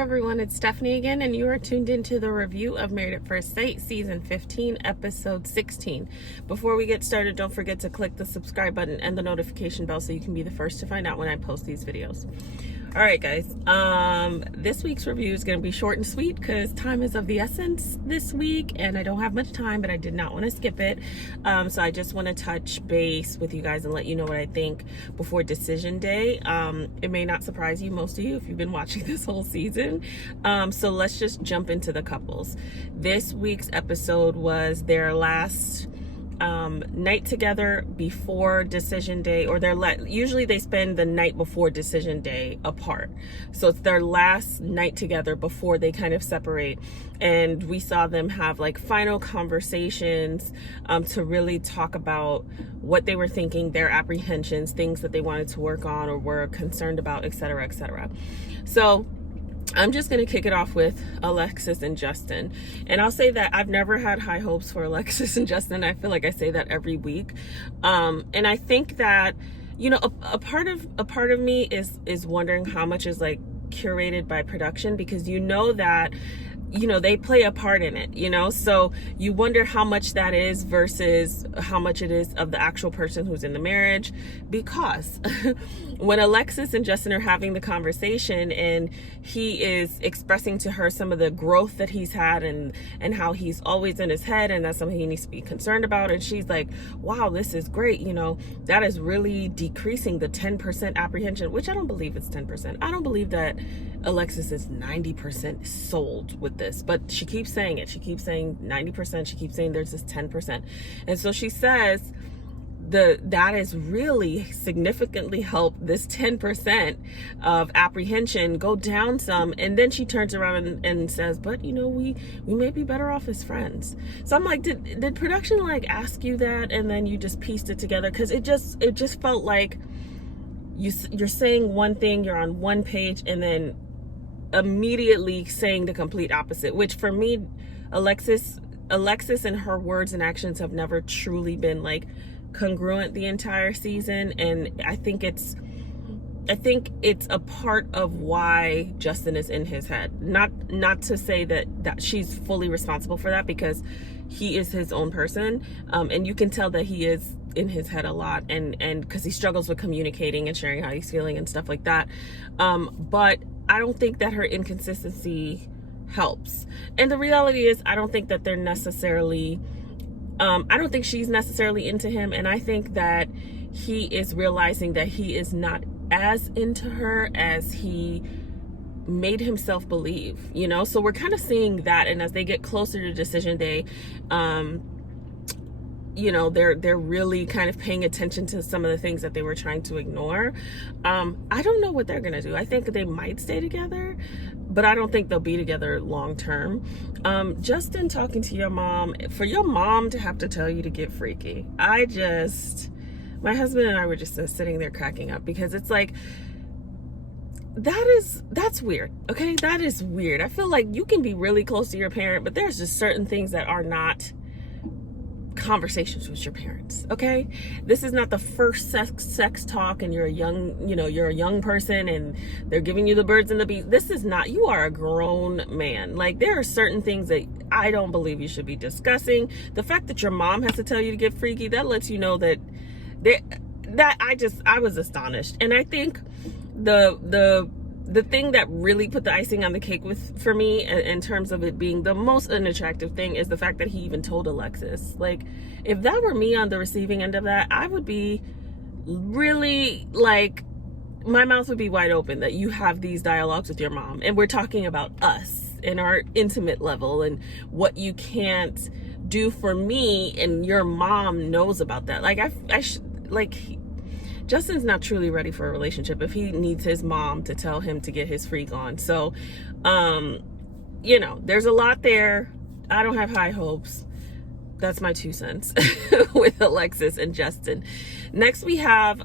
everyone, it's Stephanie again, and you are tuned into the review of Married at First Sight, Season 15, Episode 16. Before we get started, don't forget to click the subscribe button and the notification bell so you can be the first to find out when I post these videos. All right, guys, this week's review is going to be short and sweet because time is of the essence this week, and I don't have much time, but I did not want to skip it. So I just want to touch base with you guys and let you know what I think before decision day. It may not surprise you, most of you, if you've been watching this whole season. So let's just jump into the couples. This week's episode was their last night together before decision day, or usually they spend the night before decision day apart, so it's their last night together before they kind of separate. And we saw them have like final conversations to really talk about what they were thinking, their apprehensions, things that they wanted to work on or were concerned about, etc., etc. So I'm just going to kick it off with Alexis and Justin. And I'll say that I've never had high hopes for Alexis and Justin. I feel like I say that every week. And I think that, you know, a part of me is wondering how much is like curated by production, because you know that, you know, they play a part in it, you know, so you wonder how much that is versus how much it is of the actual person who's in the marriage. Because when Alexis and Justin are having the conversation and he is expressing to her some of the growth that he's had and how he's always in his head and that's something he needs to be concerned about, and she's like, wow, this is great, you know, that is really decreasing the 10% apprehension, which I don't believe it's 10%. I don't believe that Alexis is 90% sold with this, but she keeps saying it. She keeps saying 90%. She keeps saying there's this 10%. And so she says that has really significantly helped this 10% of apprehension go down some. And then she turns around and says, but you know, we may be better off as friends. So I'm like, did production like ask you that and then you just pieced it together? Because it just felt like you're saying one thing, you're on one page, and then immediately saying the complete opposite, which for me, Alexis and her words and actions have never truly been like congruent the entire season. And I think it's a part of why Justin is in his head. Not to say that she's fully responsible for that, because he is his own person, and you can tell that he is in his head a lot, and because he struggles with communicating and sharing how he's feeling and stuff like that. But I don't think that her inconsistency helps. And the reality is, I don't think that they're necessarily I don't think she's necessarily into him, and I think that he is realizing that he is not as into her as he made himself believe, you know. So we're kind of seeing that, and as they get closer to decision day, you know, they're really kind of paying attention to some of the things that they were trying to ignore. I don't know what they're gonna do. I think they might stay together, but I don't think they'll be together long term. Justin talking to your mom, for your mom to have to tell you to get freaky, my husband and I were just sitting there cracking up, because it's like, that's weird. Okay, that is weird. I feel like you can be really close to your parent, but there's just certain things that are not conversations with your parents. Okay, this is not the first sex talk, and you're a young person and they're giving you the birds and the bees. This is not, you are a grown man. Like, there are certain things that I don't believe you should be discussing. The fact that your mom has to tell you to get freaky, that lets you know that I was astonished. And I think the thing that really put the icing on the cake for me in terms of it being the most unattractive thing is the fact that he even told Alexis. Like, if that were me on the receiving end of that, I would be really, like, my mouth would be wide open that you have these dialogues with your mom, and we're talking about us and our intimate level and what you can't do for me, and your mom knows about that. Like, Justin's not truly ready for a relationship if he needs his mom to tell him to get his freak on. So, you know, there's a lot there. I don't have high hopes. That's my 2 cents with Alexis and Justin. Next we have,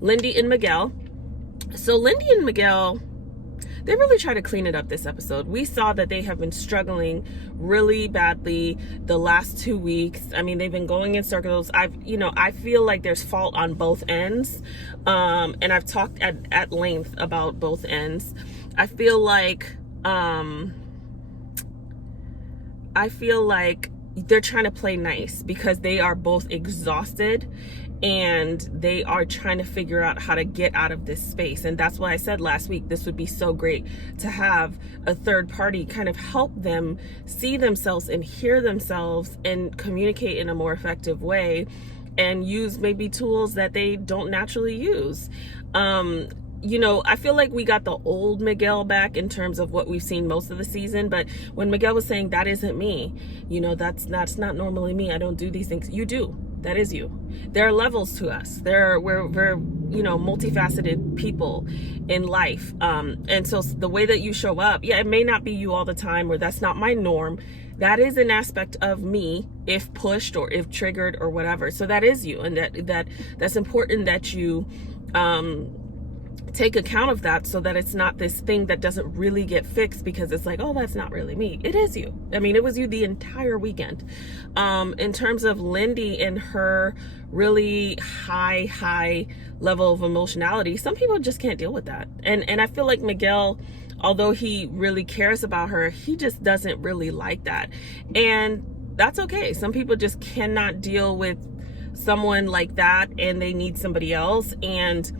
Lindy and Miguel. So Lindy and Miguel, they really try to clean it up this episode. We saw that they have been struggling really badly the last 2 weeks. I mean, they've been going in circles. I feel like there's fault on both ends. And I've talked at length about both ends. I feel like they're trying to play nice because they are both exhausted and they are trying to figure out how to get out of this space. And that's why I said last week, this would be so great to have a third party kind of help them see themselves and hear themselves and communicate in a more effective way and use maybe tools that they don't naturally use. I feel like we got the old Miguel back in terms of what we've seen most of the season. But when Miguel was saying, that isn't me, that's not normally me. I don't do these things. You do. That is you. There are levels to us. We're multifaceted people in life. And so the way that you show up, it may not be you all the time, or that's not my norm. That is an aspect of me if pushed or if triggered or whatever. So that is you. And that's important that you, take account of that so that it's not this thing that doesn't really get fixed because it's like, oh, that's not really me. It is you. I mean, it was you the entire weekend. In terms of Lindy and her really high level of emotionality, some people just can't deal with that. And I feel like Miguel, although he really cares about her, he just doesn't really like that. And that's okay. Some people just cannot deal with someone like that and they need somebody else. And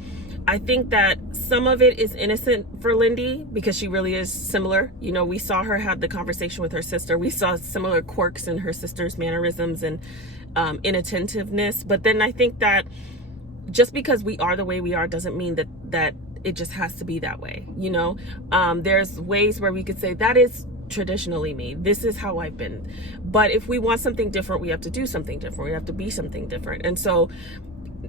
I think that some of it is innocent for Lindy because she really is similar. We saw her have the conversation with her sister. We saw similar quirks in her sister's mannerisms and inattentiveness. But then I think that just because we are the way we are doesn't mean that it just has to be that way. There's ways where we could say that is traditionally me. This is how I've been. But if we want something different, we have to do something different. We have to be something different. And so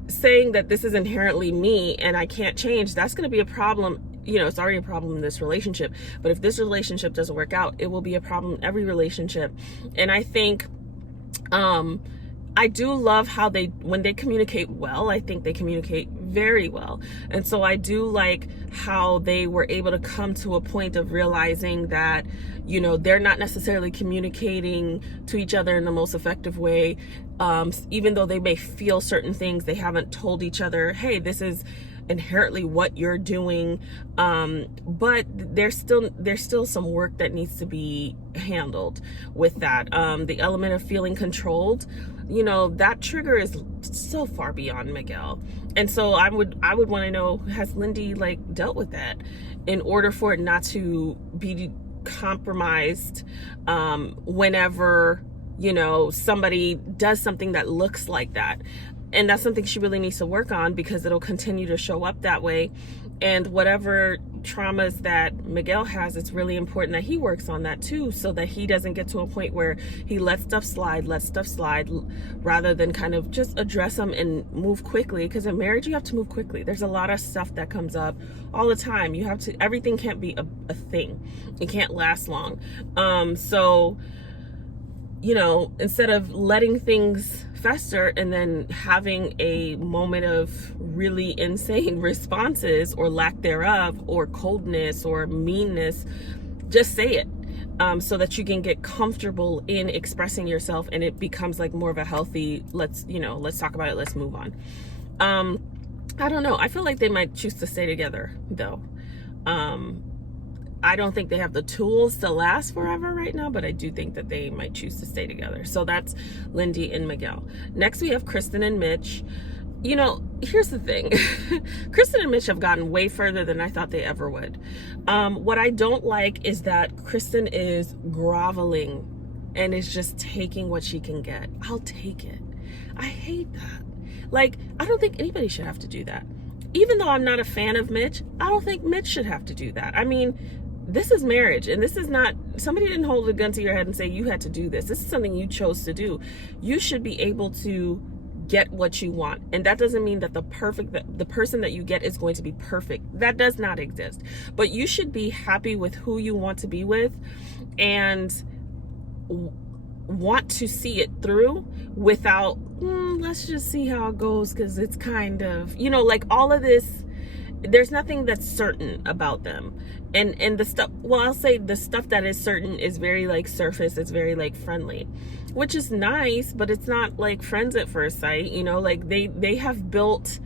saying that this is inherently me and I can't change, that's going to be a problem. It's already a problem in this relationship. But if this relationship doesn't work out, it will be a problem in every relationship. And I think I do love how when they communicate well, I think they communicate very well. And so I do like how they were able to come to a point of realizing that, they're not necessarily communicating to each other in the most effective way. Even though they may feel certain things, they haven't told each other, hey, this is inherently what you're doing. But there's still some work that needs to be handled with that. The element of feeling controlled, that trigger is so far beyond Miguel. And so I would want to know, has Lindy dealt with that in order for it not to be compromised whenever somebody does something that looks like that. And that's something she really needs to work on because it'll continue to show up that way. And whatever traumas that Miguel has, it's really important that he works on that too, so that he doesn't get to a point where he lets stuff slide rather than kind of just address them and move quickly. Because in marriage, you have to move quickly. There's a lot of stuff that comes up all the time. Everything can't be a thing. It can't last long. So instead of letting things fester and then having a moment of really insane responses or lack thereof, or coldness or meanness, just say it, so that you can get comfortable in expressing yourself and it becomes more of a healthy, let's talk about it, let's move on. I don't know. I feel like they might choose to stay together though. I don't think they have the tools to last forever right now, but I do think that they might choose to stay together. So that's Lindy and Miguel. Next, we have Kristen and Mitch. Here's the thing. Kristen and Mitch have gotten way further than I thought they ever would. What I don't like is that Kristen is groveling and is just taking what she can get. I'll take it. I hate that. I don't think anybody should have to do that. Even though I'm not a fan of Mitch, I don't think Mitch should have to do that. I mean, this is marriage, and this is not, somebody didn't hold a gun to your head and say you had to do this. This is something you chose to do. You should be able to get what you want. And that doesn't mean that the person that you get is going to be perfect. That does not exist. But you should be happy with who you want to be with and want to see it through without, let's just see how it goes because it's kind of, all of this there's nothing that's certain about them. And the stuff, well, I'll say the stuff that is certain is very like surface, it's very like friendly, which is nice, but it's not like friends at first sight, you know, like they have built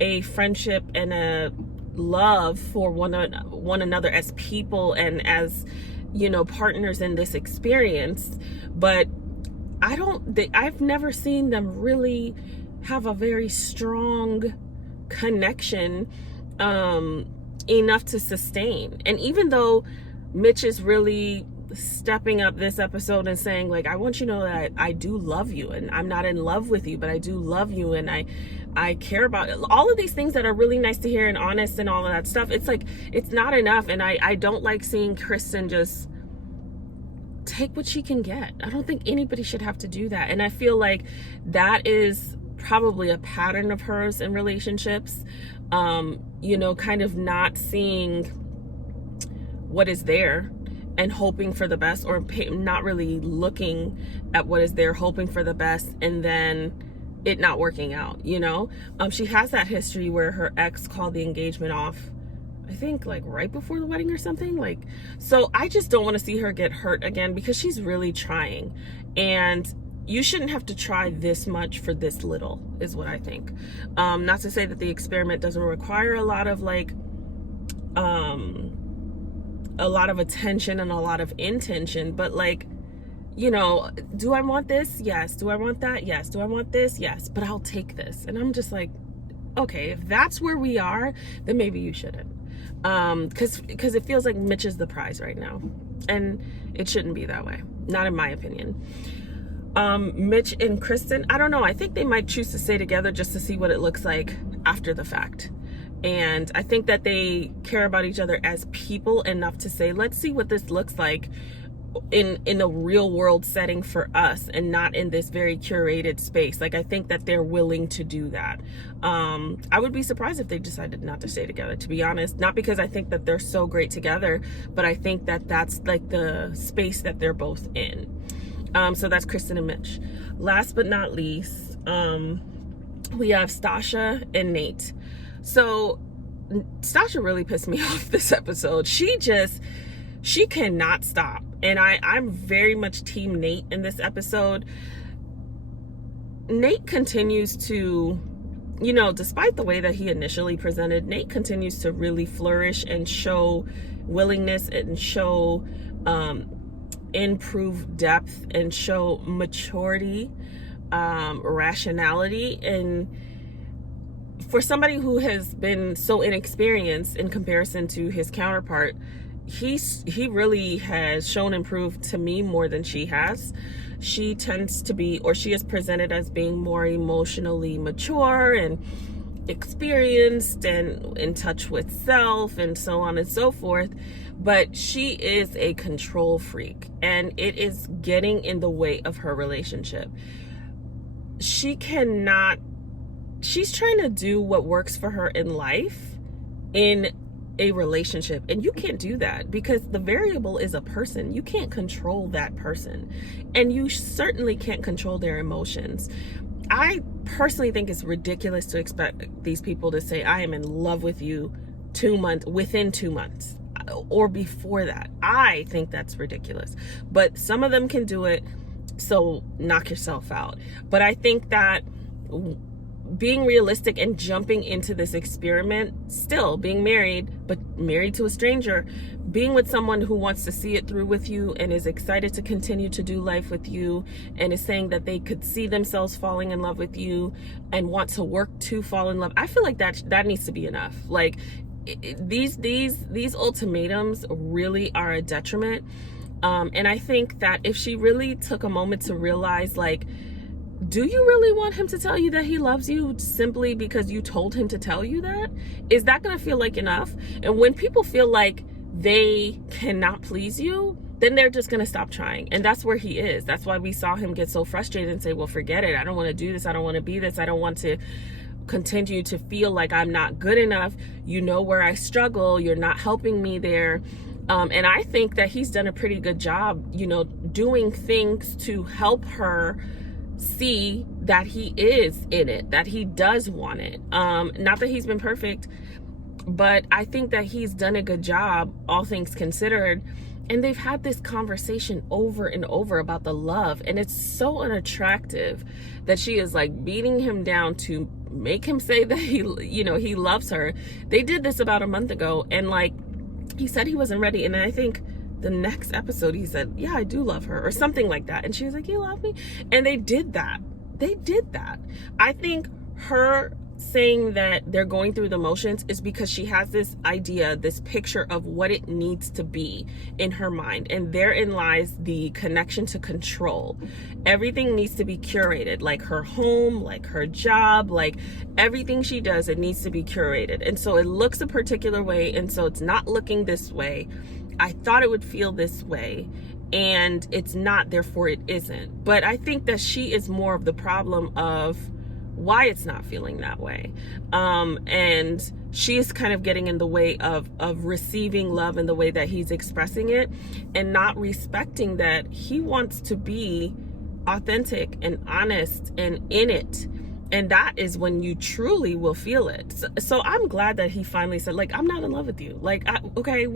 a friendship and a love for one another as people and as, you know, partners in this experience. But I've never seen them really have a very strong connection enough to sustain. And even though Mitch is really stepping up this episode and saying, like, I want you to know that I do love you, and I'm not in love with you, but I do love you, and I care about it. All of these things that are really nice to hear and honest and all of that stuff, it's like, it's not enough. And I don't like seeing Kristen just take what she can get. I don't think anybody should have to do that. And I feel like that is probably a pattern of hers in relationships, you know, kind of not seeing what is there and hoping for the best, or not really looking at what is there, hoping for the best, and then it not working out, you know. She has that history where her ex called the engagement off, I think like right before the wedding or something. Like, so I just don't want to see her get hurt again, because she's really trying, and you shouldn't have to try this much for this little, is what I think. Not to say that the experiment doesn't require a lot of like a lot of attention and a lot of intention, but like, you know, do I want this? Yes. Do I want that? Yes. Do I want this? Yes. But I'll take this. And I'm just like, okay, if that's where we are, then maybe you shouldn't. Because it feels like Mitch is the prize right now, and it shouldn't be that way, not in my opinion. Mitch and Kristen, I don't know, I think they might choose to stay together just to see what it looks like after the fact. And I think that they care about each other as people enough to say, let's see what this looks like in a real world setting for us, and not in this very curated space. Like, I think that they're willing to do that. I would be surprised if they decided not to stay together, to be honest. Not because I think that they're so great together, but I think that that's like the space that they're both in. So that's Kristen and Mitch. Last but not least, we have Stacia and Nate. So Stacia really pissed me off this episode. She cannot stop. And I'm very much team Nate in this episode. Nate continues to, you know, despite the way that he initially presented, Nate continues to really flourish and show willingness and show improve depth and show maturity, rationality. And for somebody who has been so inexperienced in comparison to his counterpart, he really has shown improved to me more than she has. She tends to be, or she is presented as being more emotionally mature and experienced and in touch with self and so on and so forth. But she is a control freak, and it is getting in the way of her relationship. She's trying to do what works for her in life in a relationship, and you can't do that, because the variable is a person. You can't control that person, and you certainly can't control their emotions. I personally think it's ridiculous to expect these people to say, I am in love with you within 2 months or before that. I think that's ridiculous, but some of them can do it, so knock yourself out. But I think that being realistic and jumping into this experiment, still being married, but married to a stranger, being with someone who wants to see it through with you and is excited to continue to do life with you, and is saying that they could see themselves falling in love with you and want to work to fall in love. I feel like that needs to be enough. Like, these ultimatums really are a detriment. And I think that if she really took a moment to realize, like, do you really want him to tell you that he loves you simply because you told him to tell you that? Is that going to feel like enough? And when people feel like they cannot please you, then they're just going to stop trying. And that's where he is. That's why we saw him get so frustrated and say, well, forget it. I don't want to do this. I don't want to be this. I don't want to continue to feel like I'm not good enough. You know where I struggle. You're not helping me there. And I think that he's done a pretty good job, you know, doing things to help her see that he is in it, that he does want it. Not that he's been perfect. But I think that he's done a good job, all things considered. And they've had this conversation over and over about the love. And it's so unattractive that she is like beating him down to make him say that he loves her. They did this about a month ago, and like he said he wasn't ready. And I think the next episode he said, yeah, I do love her, or something like that. And she was like, you love me? And they did that. I think her saying that they're going through the motions is because she has this idea, this picture of what it needs to be in her mind, and therein lies the connection to control. Everything needs to be curated, like her home, like her job, like everything she does, it needs to be curated. And so it looks a particular way, and so it's not looking this way. I thought it would feel this way, and it's not, therefore it isn't. But I think that she is more of the problem of why it's not feeling that way. And she is kind of getting in the way of receiving love in the way that he's expressing it, and not respecting that he wants to be authentic and honest and in it. And that is when you truly will feel it. So I'm glad that he finally said, like, I'm not in love with you. Like, okay,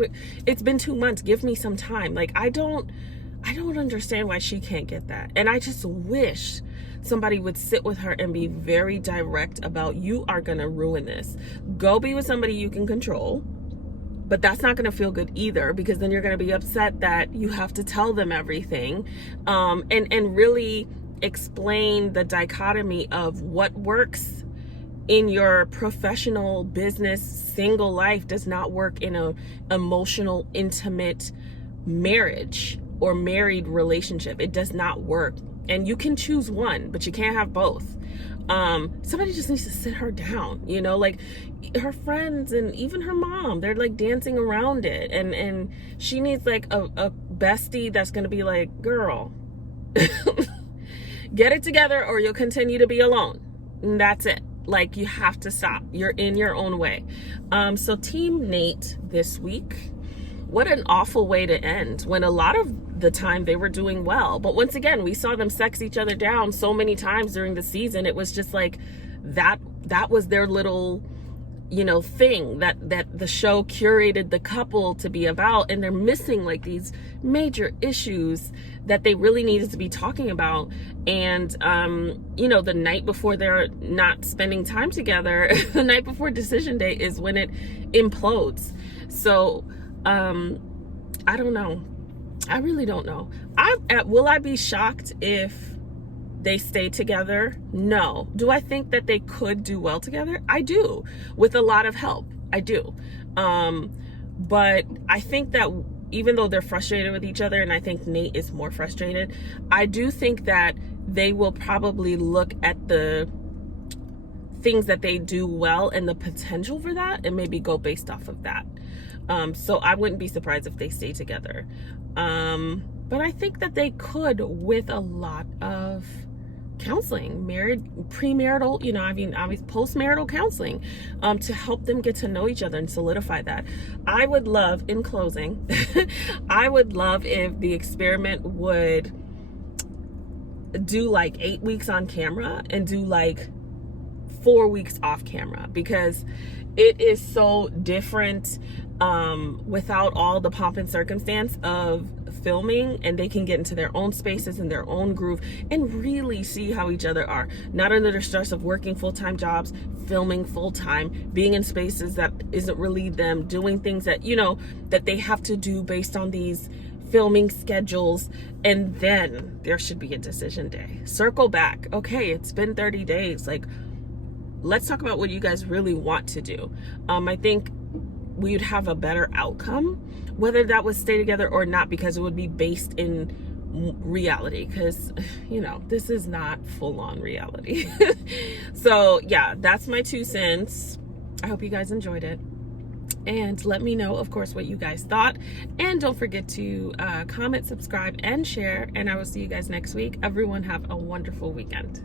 it's been 2 months. Give me some time. Like, I don't understand why she can't get that. And I just wish somebody would sit with her and be very direct about, you are going to ruin this. Go be with somebody you can control. But that's not going to feel good either, because then you're going to be upset that you have to tell them everything. And really explain the dichotomy of what works in your professional, business, single life does not work in a emotional, intimate marriage or married relationship. It does not work. And you can choose one, but you can't have both. Somebody just needs to sit her down, like her friends and even her mom, they're like dancing around it. And she needs like a bestie that's going to be like, girl, get it together or you'll continue to be alone. And that's it. Like, you have to stop. You're in your own way. So Team Nate this week, what an awful way to end, when a lot of the time they were doing well. But once again, we saw them sex each other down so many times during the season. It was just like that was their little, thing that the show curated the couple to be about. And they're missing like these major issues that they really needed to be talking about. And, the night before they're not spending time together, the night before decision day is when it implodes. So, I don't know. I really don't know. Will I be shocked if they stay together? No. Do I think that they could do well together? I do, with a lot of help. I do. But I think that even though they're frustrated with each other, and I think Nate is more frustrated, I do think that they will probably look at the things that they do well and the potential for that, and maybe go based off of that. So I wouldn't be surprised if they stay together. But I think that they could, with a lot of counseling, premarital, postmarital counseling, to help them get to know each other and solidify that. I would love, in closing, I would love if the experiment would do like 8 weeks on camera and do like 4 weeks off camera, because it is so different without all the pomp and circumstance of filming, and they can get into their own spaces and their own groove and really see how each other are, not under the stress of working full-time jobs, filming full-time, being in spaces that isn't really them, doing things that that they have to do based on these filming schedules. And then there should be a decision day. Circle back. Okay, it's been 30 days. Like, let's talk about what you guys really want to do. I think we would have a better outcome, whether that would stay together or not, because it would be based in reality, because this is not full-on reality. So yeah, that's my 2 cents. I hope you guys enjoyed it, and let me know, of course, what you guys thought. And don't forget to comment, subscribe, and share, and I will see you guys next week. Everyone have a wonderful weekend.